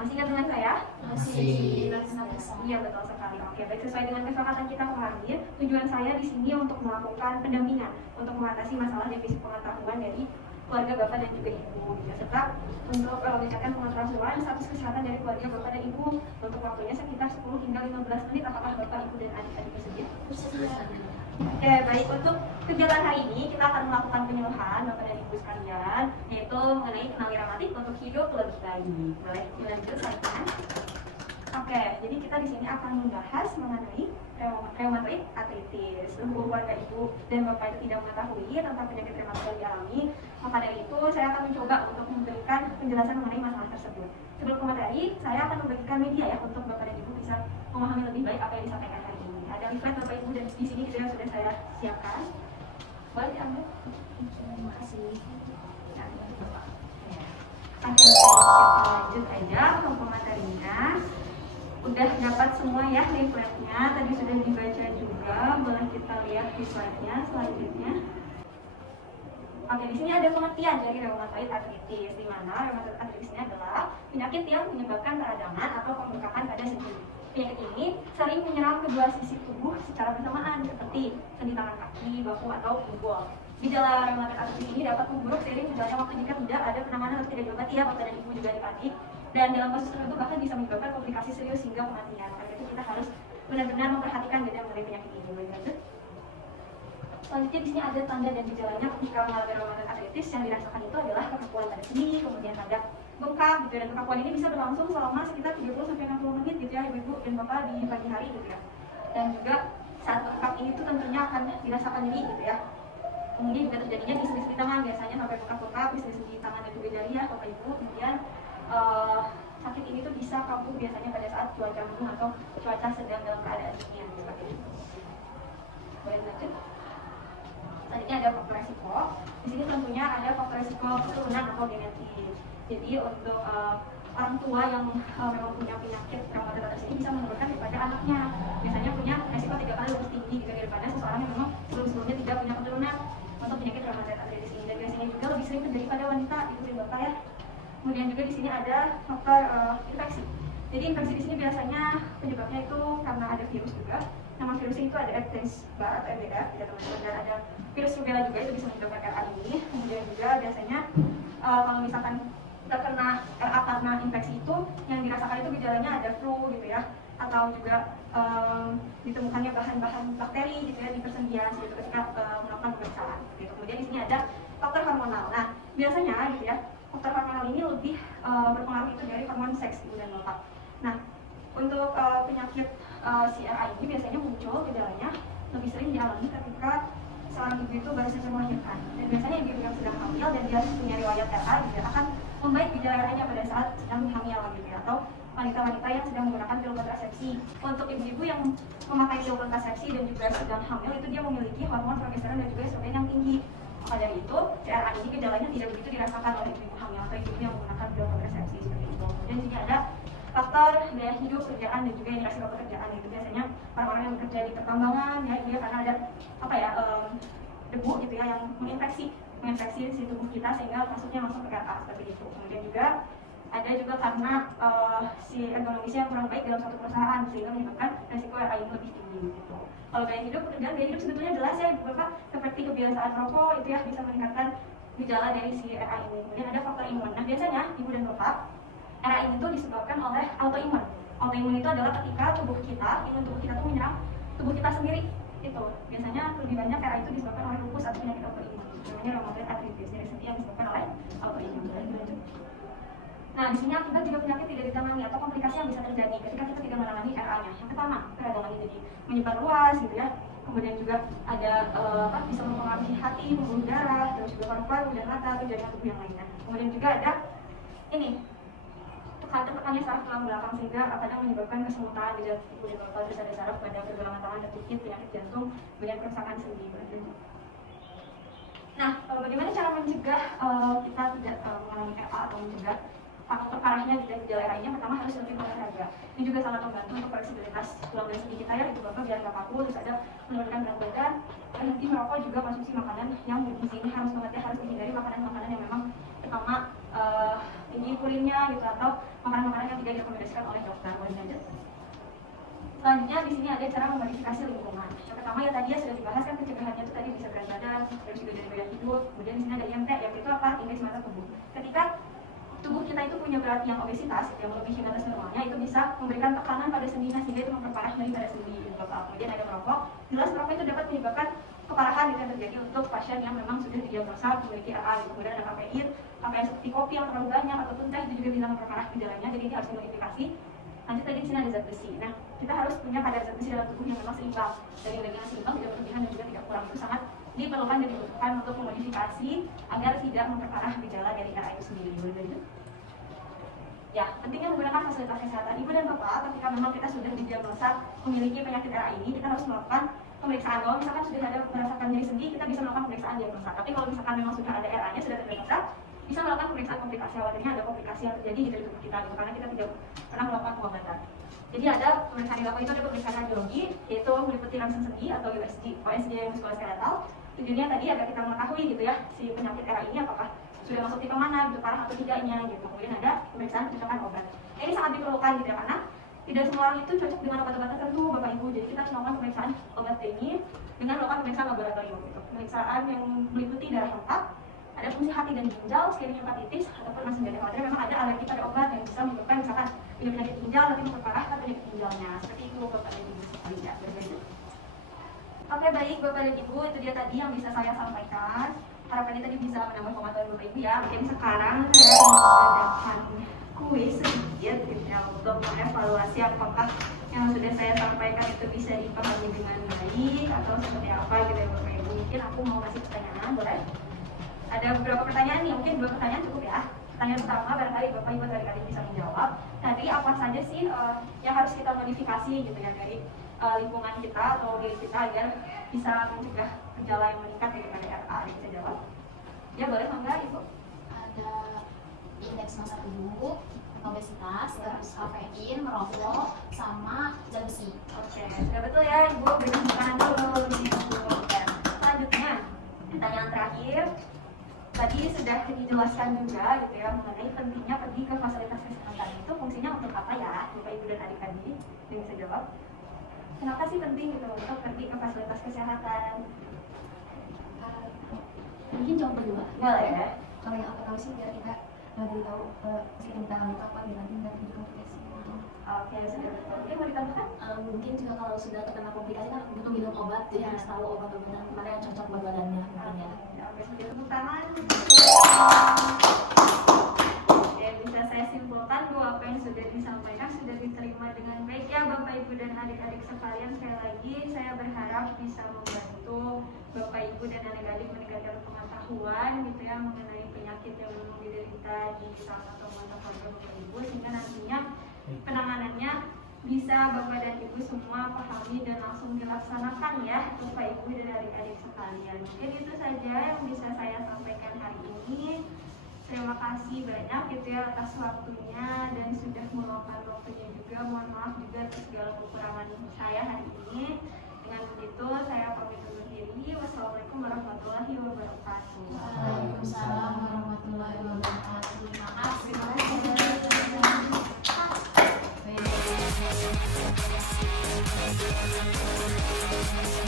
masih ingat dengan saya? Masih. Iya, betul sekali. Oke, baik, sesuai dengan kesepakatan kita kemarin, tujuan saya di sini untuk melakukan pendampingan untuk mengatasi masalah defisit pengetahuan dari keluarga Bapak dan juga Ibu, serta untuk meningkatkan pengetahuan status kesehatan dari keluarga Bapak dan Ibu. Untuk waktunya sekitar 10 hingga 15 menit. Apakah Bapak, Ibu, dan adik-adik bersedia? Oke, baik. Untuk kegiatan hari ini kita akan melakukan penyuluhan Bapak dan Ibu sekalian, yaitu mengenai kenali rematik untuk hidup lebih baik. Boleh dilanjut slide-nya? Oke, jadi kita di sini akan membahas mengenai rheumatoid arthritis. Untuk keluarga Ibu dan Bapak itu tidak mengetahui tentang penyakit rematik yang dialami, maka dari itu saya akan mencoba untuk memberikan penjelasan mengenai masalah tersebut. Sebelum ke materi, saya akan membagikan media ya untuk Bapak dan Ibu bisa memahami lebih baik apa yang disampaikan hari ini. Ada leaflet Bapak Ibu dan di sini sudah saya siapkan. Boleh diambil? Terima kasih. Oke, kita lanjut aja ke materinya. Udah dapat semua ya leafletnya, tadi sudah dibaca juga. Boleh kita lihat di slide-nya selanjutnya. Oke, di sini ada pengertian dari rheumatoid arthritis, di mana rheumatoid arthritis ini adalah penyakit yang menyebabkan peradangan atau pembengkakan pada sendi. Penyakit ini sering menyerang kedua sisi tubuh secara bersamaan, seperti sendi tangan kaki, bahu, atau pinggul. Gejala rheumatoid arthritis ini dapat memburuk seiring berjalannya waktu jika tidak ada penanganan atau tidak diobati ya Bapak dan Ibu juga adik-adik. Dan dalam kasus tertentu bahkan bisa menyebabkan komplikasi serius hingga kematian. Karena itu kita harus benar-benar memperhatikan gejala mengenai penyakit ini. Lanjut. Selanjutnya di sini ada tanda dan gejalanya ketika mengalami rheumatoid arthritis. Yang dirasakan itu adalah kekakuan pada sendi, kemudian tanda bengkak gitu, dan kekakuan ini bisa berlangsung selama sekitar 30-60 menit gitu ya Ibu dan Bapak di pagi hari gitu ya. Dan juga saat bengkak ini tuh tentunya akan dirasakan nyeri gitu ya. Kemudian juga terjadinya di sendi-sendi tangan, biasanya sampai bengkak-bengkap di sendi-sendi tangan dan juga jari ya Bapak Ibu. Kemudian sakit ini tuh bisa kambuh biasanya pada saat cuaca mendung atau cuaca sedang dalam keadaan dingin seperti itu. Boleh lanjut. Selanjutnya ada faktor resiko. Di sini tentunya ada faktor resiko keturunan atau genetik. Jadi untuk orang tua yang memang punya penyakit rheumatoid arthritis ini bisa menyebabkan kepada anaknya. Biasanya punya resiko 3 kali lebih tinggi gitu daripada seseorang yang memang sebelum-sebelumnya tidak punya keturunan untuk penyakit rheumatoid arthritis ini. Dan biasanya juga lebih sering terjadi pada wanita, Ibu dan Bapak ya. Kemudian juga di sini ada faktor infeksi. Jadi infeksi di sini biasanya penyebabnya itu karena ada virus juga. Nama virusnya itu ada Epstein-Barr atau MBF, ya teman-teman. Dan ada virus rubella juga, itu bisa menyebabkan RA ini. Kemudian juga biasanya kalau misalkan kita kena RA karena infeksi itu, yang dirasakan itu gejalanya ada flu gitu ya, atau juga ditemukannya bahan-bahan bakteri gitu ya di persendian gitu ketika melakukan pemeriksaan. Gitu. Kemudian di sini ada faktor hormonal. Nah biasanya gitu ya, faktor hormonal ini lebih berpengaruh itu dari hormon seks Ibu dan Bapak. Nah untuk penyakit CRA ini biasanya muncul gejalanya lebih sering dialami ketika seorang ibu itu baru saja melahirkan. Dan biasanya ibu yang sedang hamil dan dia punya riwayat RA juga akan membaik gejala RA-nya pada saat sedang hamil gitu ya, atau wanita-wanita yang sedang menggunakan pil kontrasepsi. Untuk ibu-ibu yang memakai pil kontrasepsi dan juga sedang hamil itu dia memiliki hormon progesteron dan juga estrogen yang tinggi. Maka dari itu CRA ini gejalanya tidak begitu dirasakan oleh ibu-ibu hamil atau ibu yang menggunakan pil kontrasepsi seperti itu. Kemudian juga ada faktor gaya hidup, kerjaan, dan juga yang resiko pekerjaan. Itu biasanya orang-orang yang bekerja di pertambangan ya, dia karena ada debu gitu ya yang menginfeksi si tubuh kita sehingga masuknya langsung ke RA seperti itu. Kemudian juga ada juga karena si ergonomisnya yang kurang baik dalam satu perusahaan sehingga menyebabkan resiko RA ini lebih tinggi gitu. Kalau gaya hidup, pekerjaan, gaya hidup sebetulnya jelas ya Ibu Bapak, seperti kebiasaan rokok itu ya bisa meningkatkan gejala dari si RA ini. Kemudian ada faktor imun. Nah biasanya Ibu dan Bapak, RA ini tuh disebabkan oleh autoimun. Autoimun itu adalah ketika imun tubuh kita tuh menyerang tubuh kita sendiri. Itu biasanya lebih banyak RA itu disebabkan oleh lupus atau penyakit autoimun. Namanya rheumatoid arthritis, jadi yang disebabkan oleh autoimun. Nah, di sini akibat juga penyakit tidak ditangani atau komplikasi yang bisa terjadi ketika kita tidak menangani RA-nya. Yang pertama, peradangan ini jadi menyebar luas gitu ya. Kemudian juga ada bisa mempengaruhi hati, pembuluh darah, terus juga paru-paru dan mata, dan jaringan tubuh yang lainnya. Kemudian juga ada ini tekannya saraf tulang belakang sehingga kadang menyebabkan kesemutan, gejala tipu dan total dari saraf pada pergelangan tangan dan kaki, penyakit jantung, banyak kerusakan sendi. Nah, bagaimana cara mencegah kita tidak mengalami RA atau mencegah faktor parahnya gejala RA ini? Pertama harus lebih olahraga. Ini juga sangat membantu untuk fleksibilitas tulang dan sendi kita ya, itu Bapak biar nggak kaku, terus ada menurunkan berat badan, berhenti merokok, juga konsumsi makanan yang bergizi. Ini harus banget ya, harus dihindari makanan-makanan yang memang pertama tinggi purinnya gitu, atau makanan-makanan yang tidak direkomendasikan oleh dokter. Boleh lanjut. Selanjutnya di sini ada cara memodifikasi lingkungan. Yang pertama ya tadi ya sudah dibahas kan, pencegahannya itu tadi bisa berat badan, terus juga dari gaya hidup. Kemudian di sini ada IMT, yang itu apa? Indeks massa tubuh. Ketika tubuh kita itu punya berat yang obesitas, yang melebihi batas normalnya, itu bisa memberikan tekanan pada sendinya sehingga itu memperparah daripada sendi gitu. Kemudian ada merokok, jelas merokok itu dapat menyebabkan keparahan gitu yang terjadi untuk pasien yang memang sudah didiagnosa memiliki AA gitu. Kemudian ada kafein seperti kopi yang terlalu banyak ataupun teh, itu juga bisa memperparah gejalanya, jadi ini harus dimodifikasi. Lanjut tadi di sini ada zat besi. Nah, kita harus punya kadar zat besi dalam tubuh yang memang seimbang. Dari yang seimbang, tidak berlebihan dan juga tidak kurang. Itu sangat diperlukan dan dibutuhkan untuk memodifikasi agar tidak memperparah gejala dari RA itu sendiri. Boleh lanjut? Ya, pentingnya menggunakan fasilitas kesehatan ibu dan bapak ketika memang kita sudah didiagnosa memiliki penyakit RA ini, kita harus melakukan pemeriksaan. Kalau misalkan sudah ada merasakan nyeri sendi, kita bisa melakukan pemeriksaan diagnosa. Tapi kalau misalkan memang sudah ada RA-nya, sudah terdiagnosa, bisa melakukan pemeriksaan komplikasi. Khawatirnya ada komplikasi yang terjadi di tubuh kita gitu, karena kita tidak pernah melakukan pengobatan. Jadi ada pemeriksaan dilakukan itu, ada pemeriksaan radiologi, yaitu meliputi ronsen sendi atau USG muskuloskeletal. Tujuannya tadi agar kita mengetahui gitu ya, si penyakit RA ini apakah sudah masuk tipe mana, gitu, parah atau tidaknya gitu. Kemudian ada pemeriksaan cocokan obat. Ini sangat diperlukan gitu ya, karena tidak semua orang itu cocok dengan obat-obat tertentu Bapak Ibu. Jadi kita harus melakukan pemeriksaan obat ini dengan melakukan pemeriksaan laboratorium gitu. Pemeriksaan yang meliputi darah lengkap, ada fungsi hati dan ginjal, screening hepatitis, ataupun masih ada khawatir memang ada alergi pada obat yang bisa menyebabkan misalkan punya penyakit ginjal nanti memperparahkan penyakit ginjalnya. Seperti itu Bapak dan Ibu sekalian. Oke, baik Bapak dan Ibu, itu dia tadi yang bisa saya sampaikan. Harapannya tadi bisa menambah pengetahuan Bapak Ibu ya. Mungkin sekarang saya mau mengadakan kuis sedikit gitu ya, untuk mengevaluasi apakah yang sudah saya sampaikan itu bisa dipahami dengan baik atau seperti apa gitu ya Bapak Ibu. Mungkin aku mau kasih pertanyaan, boleh? Ada beberapa pertanyaan nih, mungkin 2 pertanyaan cukup ya. Pertanyaan pertama, barangkali Bapak Ibu tadi bisa menjawab. Tadi apa saja sih yang harus kita modifikasi gitu ya dari lingkungan kita atau diri kita agar bisa mencegah gejala yang meningkat daripada RA? Bisa jawab? Ya boleh, mangga Ibu. Ada indeks massa tubuh, obesitas, terus kafein, merokok, sama zat besi. Oke, sudah betul ya Ibu. Berikan tepuk tangan dulu Ibu. Selanjutnya, pertanyaan terakhir. Tadi sudah dijelaskan juga gitu ya mengenai pentingnya pergi ke fasilitas kesehatan. Itu fungsinya untuk apa ya Bapak Ibu dan adik-adik? Yang bisa jawab? Kenapa sih penting gitu untuk pergi ke fasilitas kesehatan? Mungkin jawab berdua. Boleh ya. Kalau yang aku tahu sih biar kita lebih tahu meskipun kita nggak tahu apa biar nanti nggak terjadi komplikasi. Oke, sudah betul. Mungkin mau ditambahkan? Mungkin juga kalau sudah terkena komplikasi kan butuh minum obat, jadi harus tahu obat-obatan mana yang cocok buat badannya. Oke, sudah tepuk tangan. Oke, bisa saya simpulkan bahwa apa yang sudah disampaikan sudah diterima dengan baik ya Bapak Ibu dan adik-adik sekalian. Sekali lagi saya berharap bisa membantu Bapak Ibu dan adik-adik meningkatkan pengetahuan gitu ya mengenai penyakit yang memang diderita di salah satu anggota keluarga Bapak Ibu, sehingga nantinya penanganannya bisa Bapak dan Ibu semua pahami dan langsung dilaksanakan ya Bapak Ibu dan adik-adik sekalian. Mungkin itu saja yang bisa saya sampaikan hari ini. Terima kasih banyak gitu ya atas waktunya dan sudah meluangkan waktunya juga. Mohon maaf juga atas segala kekurangan saya hari ini. Dengan begitu saya pamit undur diri. Wassalamualaikum warahmatullahi wabarakatuh. Waalaikumsalam warahmatullahi wabarakatuh. Terima kasih. Terima kasih.